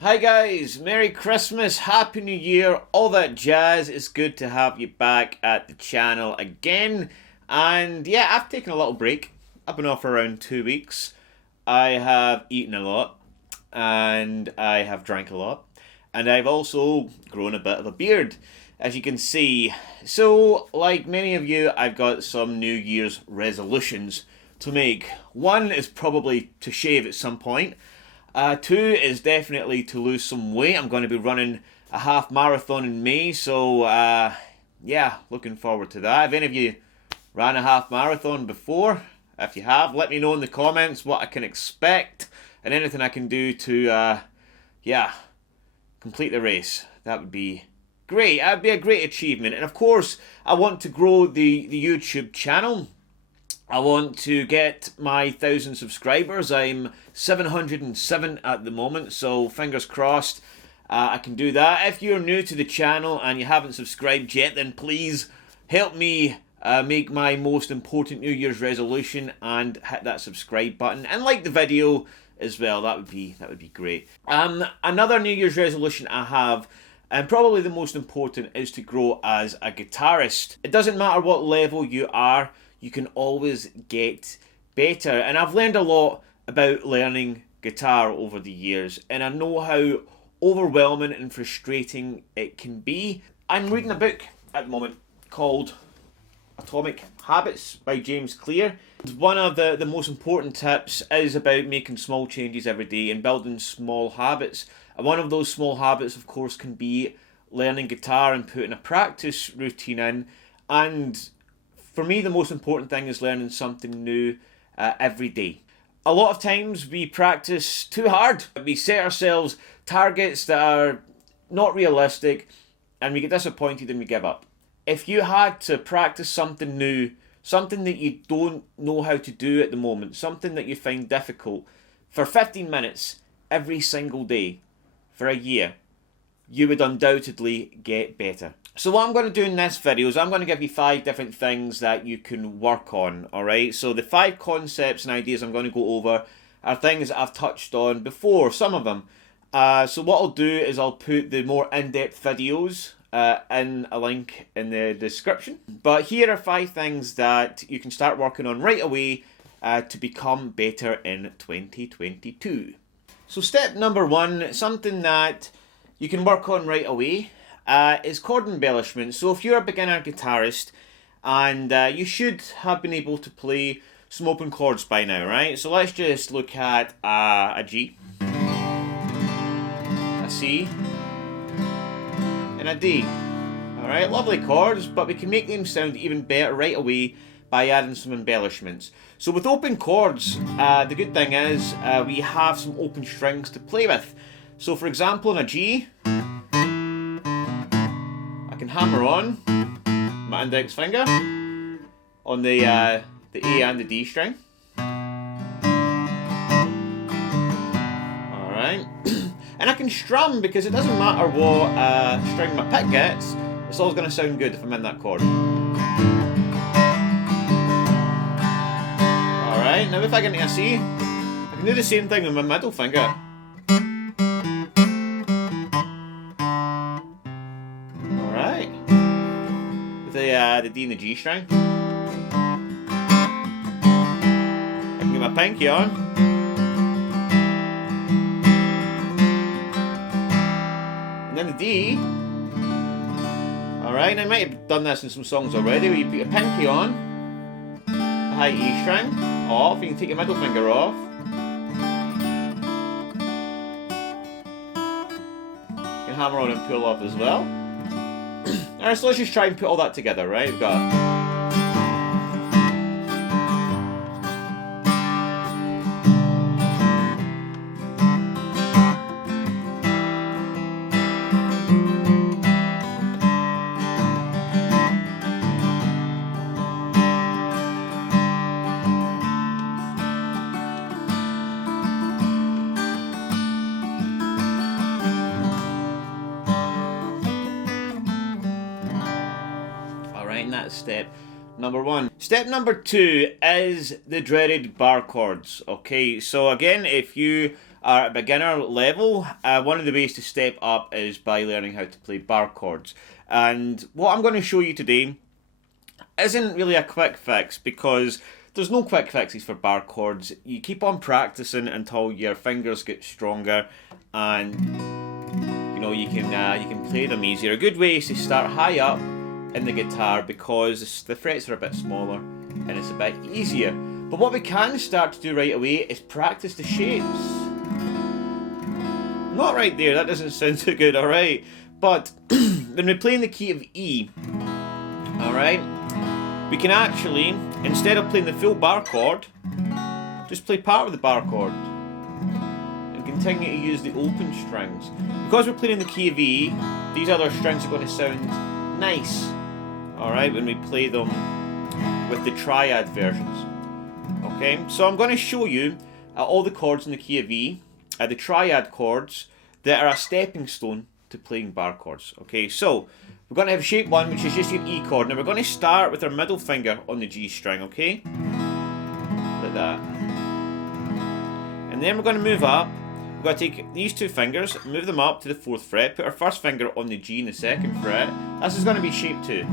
Hi guys, Merry Christmas, Happy New Year, all that jazz. It's good to have you back at the channel again. And yeah, I've taken a little break. I've been off for around 2 weeks. I have eaten a lot and I have drank a lot. And I've also grown a bit of a beard, as you can see. So, like many of you, I've got some New Year's resolutions to make. One is probably to shave at some point. Two is definitely to lose some weight. I'm going to be running a half marathon in May, so yeah, looking forward to that. Have any of you ran a half marathon before? If you have, let me know in the comments what I can expect and anything I can do to, yeah, complete the race. That would be great. That would be a great achievement. And of course, I want to grow the YouTube channel. I want to get my 1,000 subscribers. I'm 707 at the moment, so fingers crossed I can do that. If you're new to the channel and you haven't subscribed yet, then please help me make my most important New Year's resolution and hit that subscribe button and like the video as well. That would be great. Another New Year's resolution I have, and probably the most important, is to grow as a guitarist. It doesn't matter what level you are. You can always get better. And I've learned a lot about learning guitar over the years, and I know how overwhelming and frustrating it can be. I'm reading a book at the moment called Atomic Habits by James Clear. One of the most important tips is about making small changes every day and building small habits. And one of those small habits, of course, can be learning guitar and putting a practice routine in. And for me, the most important thing is learning something new every day. A lot of times we practice too hard. We set ourselves targets that are not realistic and we get disappointed and we give up. If you had to practice something new, something that you don't know how to do at the moment, something that you find difficult, for 15 minutes every single day for a year, you would undoubtedly get better. So what I'm going to do in this video is I'm going to give you 5 different things that you can work on, alright? So the 5 concepts and ideas I'm going to go over are things that I've touched on before, some of them. So what I'll do is I'll put the more in-depth videos in a link in the description. But here are 5 things that you can start working on right away to become better in 2022. So step number 1, something that you can work on right away, is chord embellishments. So if you're a beginner guitarist, and you should have been able to play some open chords by now, right? So let's just look at a G, a C, and a D. Alright, lovely chords, but we can make them sound even better right away by adding some embellishments. So with open chords, the good thing is we have some open strings to play with. So for example, in a G, I can hammer on my index finger on the A and the D string. Alright. And I can strum, because it doesn't matter what string my pick gets, it's always going to sound good if I'm in that chord. Alright, now if I get into a C, I can do the same thing with my middle finger. Alright. With the D and the G string. I can get my pinky on. And then the D. Alright, I might have done this in some songs already, where you put your pinky on, the high E string, off, you can take your middle finger off. You can hammer on and pull off as well. Alright, so let's just try and put all that together, right? We've got... And that's step number 1. Step number 2 is the dreaded bar chords. Okay, so again, if you are at beginner level, one of the ways to step up is by learning how to play bar chords. And what I'm going to show you today isn't really a quick fix, because there's no quick fixes for bar chords. You keep on practicing until your fingers get stronger, and you know you can play them easier. A good way is to start high up in the guitar, because the frets are a bit smaller and it's a bit easier. But what we can start to do right away is practice the shapes. Not right there, that doesn't sound so good, alright? But when we play in the key of E, alright, we can actually, instead of playing the full bar chord, just play part of the bar chord and continue to use the open strings. Because we're playing in the key of E, these other strings are going to sound nice, alright, when we play them with the triad versions. Okay, so I'm going to show you all the chords in the key of E, the triad chords that are a stepping stone to playing bar chords. Okay, so we're going to have shape 1, which is just your E chord. Now we're going to start with our middle finger on the G string, okay? Like that. And then we're going to move up. We're going to take these two fingers, move them up to the 4th fret, put our first finger on the G in the 2nd fret. This is going to be shape 2,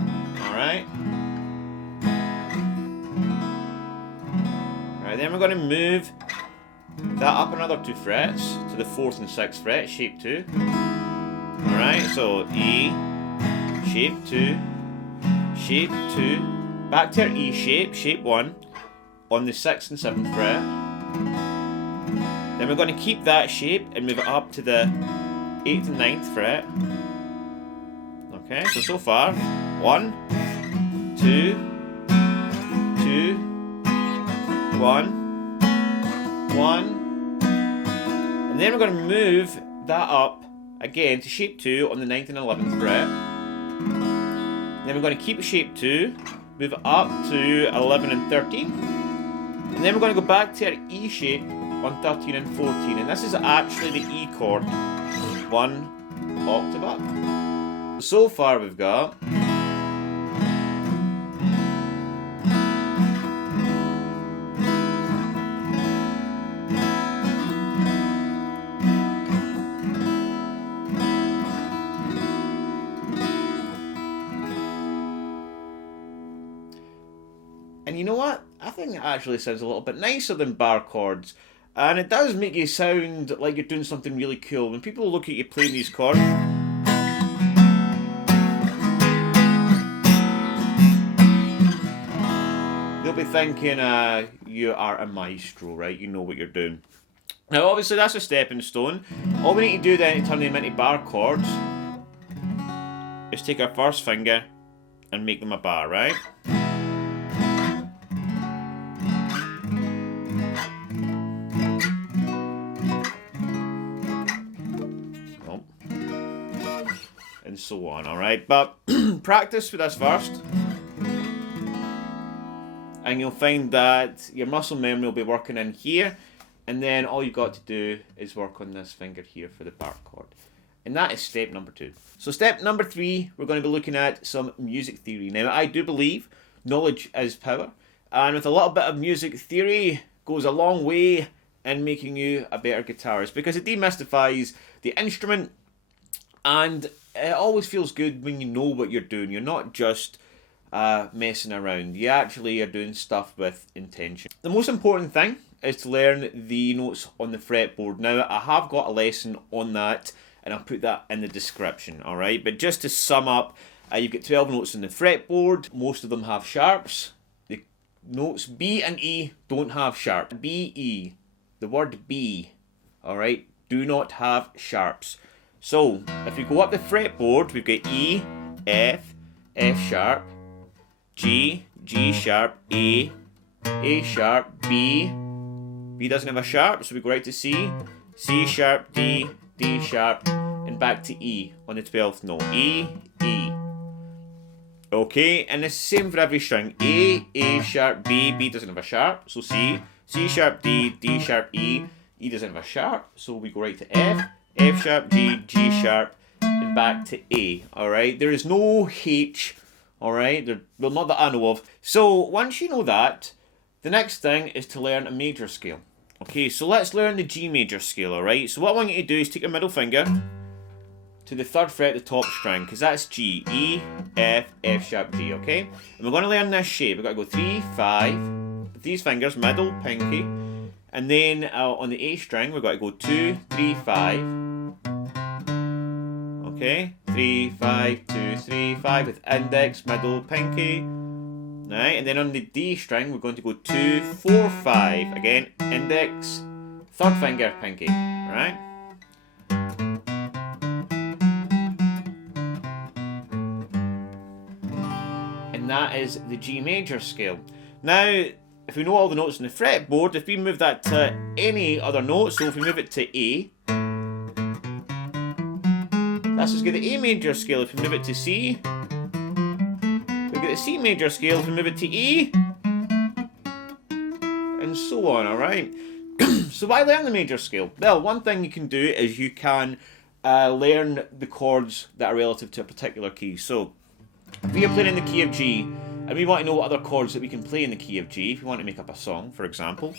alright? Alright, then we're going to move that up another 2 frets to the 4th and 6th fret, shape 2. Alright, so E, shape 2, shape 2, back to our E shape, shape 1, on the 6th and 7th fret. Then we're going to keep that shape and move it up to the 8th and 9th fret. Okay, so far, 1, 2, 2, 1, 1, and then we're going to move that up again to shape 2 on the 9th and 11th fret. Then we're going to keep shape 2, move it up to 11 and 13, and then we're going to go back to our E shape on 13 and 14, and this is actually the E chord 1 octave up. So far we've got and you know what? I think it actually sounds a little bit nicer than bar chords. And it does make you sound like you're doing something really cool. When people look at you playing these chords, they'll be thinking you are a maestro, right? You know what you're doing. Now obviously that's a stepping stone. All we need to do then to turn them into bar chords is take our first finger and make them a bar, right? And so on, alright? But practice with this first, and you'll find that your muscle memory will be working in here, and then all you've got to do is work on this finger here for the bar chord. And that is step number 2. So step number 3, we're going to be looking at some music theory. Now I do believe knowledge is power, and with a little bit of music theory goes a long way in making you a better guitarist, because it demystifies the instrument, and it always feels good when you know what you're doing. You're not just messing around. You actually are doing stuff with intention. The most important thing is to learn the notes on the fretboard. Now, I have got a lesson on that, and I'll put that in the description, alright? But just to sum up, you've got 12 notes on the fretboard. Most of them have sharps. The notes B and E don't have sharp. B, E. The word B, alright, do not have sharps. So, if we go up the fretboard, we've got E, F, F sharp, G, G sharp, A sharp, B. B doesn't have a sharp, so we go right to C, C sharp, D, D sharp, and back to E on the 12th note. E, E. Okay, and it's the same for every string. A sharp, B, B doesn't have a sharp, so C, C sharp, D, D sharp, E doesn't have a sharp, so we go right to F, F sharp, G, G sharp, and back to A, alright? There is no H, alright? Well, not that I know of. So, once you know that, the next thing is to learn a major scale. Okay, so let's learn the G major scale, alright? So what I want you to do is take your middle finger to the 3rd fret of the top string, because that's G, E, F, F sharp, G, okay? And we're going to learn this shape. We've got to go 3, 5, with these fingers, middle, pinky, and then on the A string, we've got to go 2, 3, 5, okay? 3, 5, 2, 3, 5, with index, middle, pinky, right? And then on the D string, we're going to go 2, 4, 5, again, index, 3rd finger, pinky, right? And that is the G major scale. Now, if we know all the notes on the fretboard, if we move that to any other note, so if we move it to A, that's just get the A major scale. If we move it to C, we get the C major scale. If we move it to E, and so on, alright? So why learn the major scale? Well, one thing you can do is you can learn the chords that are relative to a particular key. So, if we are playing in the key of G, and we want to know what other chords that we can play in the key of G, if we want to make up a song, for example,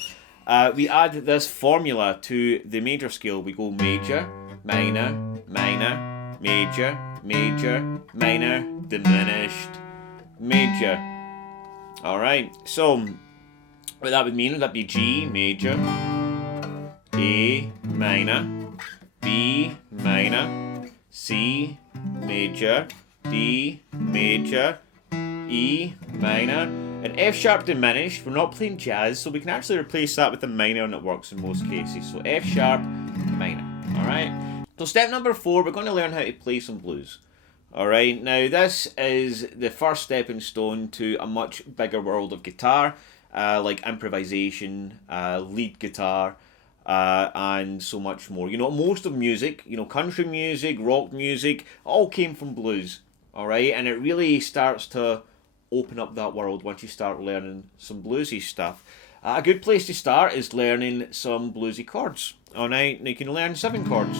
we add this formula to the major scale. We go major, minor, minor, major, major, minor, diminished, major. Alright, so what that would mean, that'd be G major, A minor, B minor, C major, D major, E minor, and F sharp diminished. We're not playing jazz, so we can actually replace that with a minor, and it works in most cases. So F sharp minor. Alright. So step number 4, we're going to learn how to play some blues. Alright, now this is the first stepping stone to a much bigger world of guitar, like improvisation, lead guitar, and so much more. You know, most of music, you know, country music, rock music, all came from blues. Alright, and it really starts to open up that world once you start learning some bluesy stuff. A good place to start is learning some bluesy chords. Alright, now you can learn 7 chords.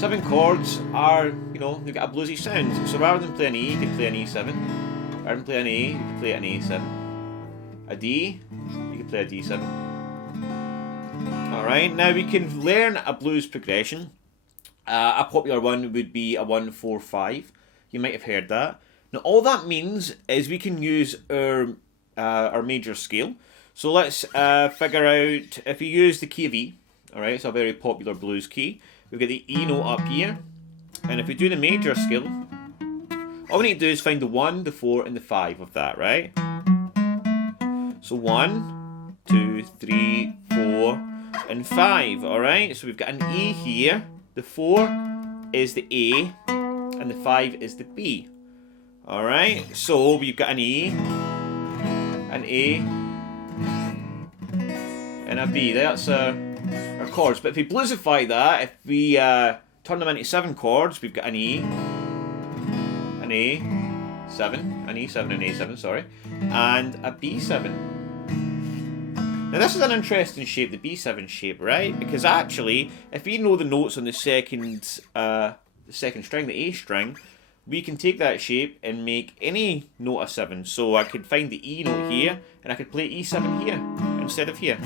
7 chords are, you know, they've got a bluesy sound. So rather than play an E, you can play an E7. Rather than play an A, you can play an A7. A D, you can play a D7. Alright, now we can learn a blues progression. A popular one would be a 1-4-5. You might have heard that. Now all that means is we can use our major scale. So let's figure out, if we use the key of E, alright, it's a very popular blues key. We've got the E note up here. And if we do the major scale, all we need to do is find the 1, the 4, and the 5 of that, right? So 1, 2, 3, 4, and 5, alright? So we've got an E here. The 4 is the A, and the 5 is the B. Alright, so we've got an E, an A, and a B. That's our chords. But if we bluesify that, if we turn them into 7 chords, we've got an E, an A7, an E7 and A7, sorry, and a B7. Now this is an interesting shape, the B7 shape, right? Because actually, if we know the notes on the second string, the A string, we can take that shape and make any note a 7. So I could find the E note here, and I could play E7 here instead of here.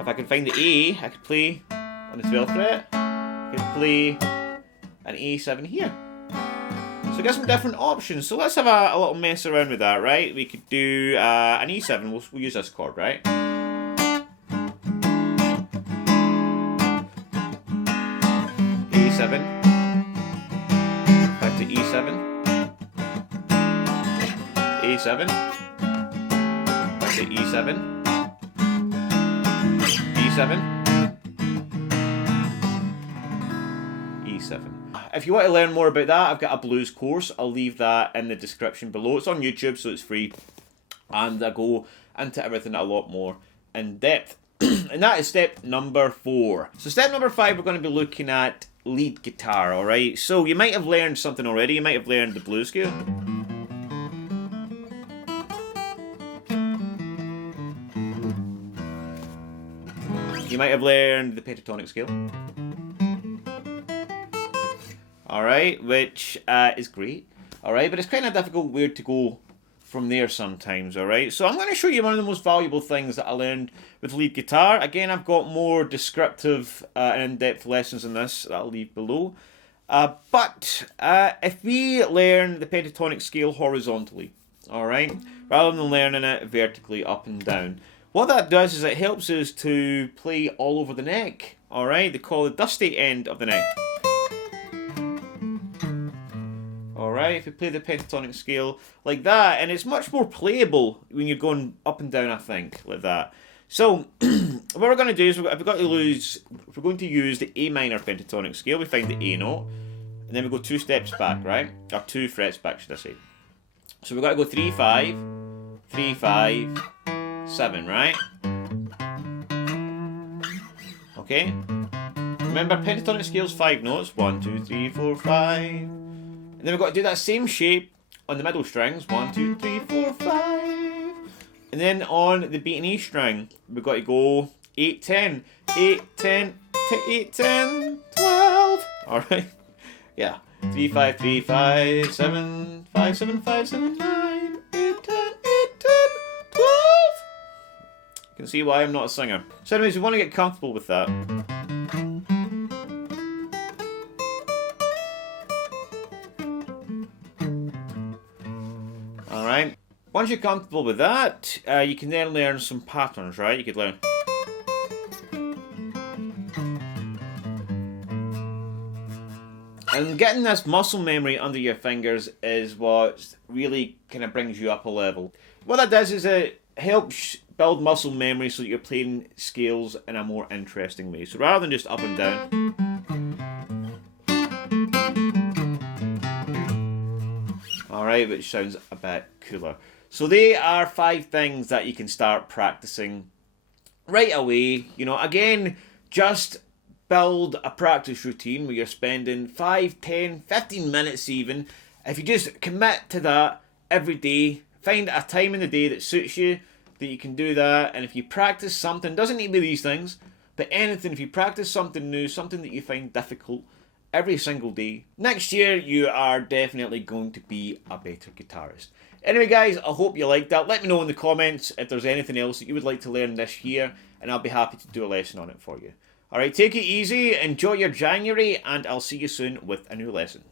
If I could find the A, I could play on the 12th fret. I could play an A7 here. So we got some different options. So let's have a little mess around with that, right? We could do an E7. We'll use this chord, right? A7. Back to E7. A7. Back to E7. E7. E7. If you want to learn more about that, I've got a blues course. I'll leave that in the description below. It's on YouTube, so it's free. And I go into everything a lot more in depth. And that is step number 4. So step number 5, we're going to be looking at lead guitar, alright? So you might have learned something already. You might have learned the blues scale. You might have learned the pentatonic scale. Alright, which is great. Alright, but it's kind of difficult where to go from there sometimes, alright? So I'm going to show you one of the most valuable things that I learned with lead guitar. Again, I've got more descriptive and in-depth lessons in this that I'll leave below. But if we learn the pentatonic scale horizontally, alright, rather than learning it vertically up and down, what that does is it helps us to play all over the neck, alright? They call it the dusty end of the neck. Alright, if you play the pentatonic scale like that, and it's much more playable when you're going up and down, I think, like that. So, what we're going to do is, if we're going to use the A minor pentatonic scale, we find the A note, and then we go 2 steps back, right? Or 2 frets back, should I say. So we've got to go 3, 5, 3, 5, 7, right? Okay? Remember, pentatonic scale's 5 notes. 1, 2, 3, 4, 5. And then we've got to do that same shape on the middle strings. 1, 2, 3, 4, 5. And then on the B and E string, we've got to go 8, 10. 8, 10, 8, 10, 12. Alright? Yeah. 3, 5, 3, 5, 7, 5, 7, 5, 7, 9, 8, 10, 8, 10, 12. You can see why I'm not a singer. So anyways, we want to get comfortable with that. Alright. Once you're comfortable with that, you can then learn some patterns, right? You could learn. And getting this muscle memory under your fingers is what really kind of brings you up a level. What that does is it helps build muscle memory so that you're playing scales in a more interesting way. So rather than just up and down. Alright, which sounds a bit cooler. So they are 5 things that you can start practicing right away. You know, again, just build a practice routine where you're spending 5, 10, 15 minutes even. If you just commit to that every day, find a time in the day that suits you, that you can do that. And if you practice something, doesn't need to be these things, but anything, if you practice something new, something that you find difficult every single day, next year you are definitely going to be a better guitarist. Anyway guys, I hope you liked that. Let me know in the comments if there's anything else that you would like to learn this year, and I'll be happy to do a lesson on it for you. Alright, take it easy, enjoy your January, and I'll see you soon with a new lesson.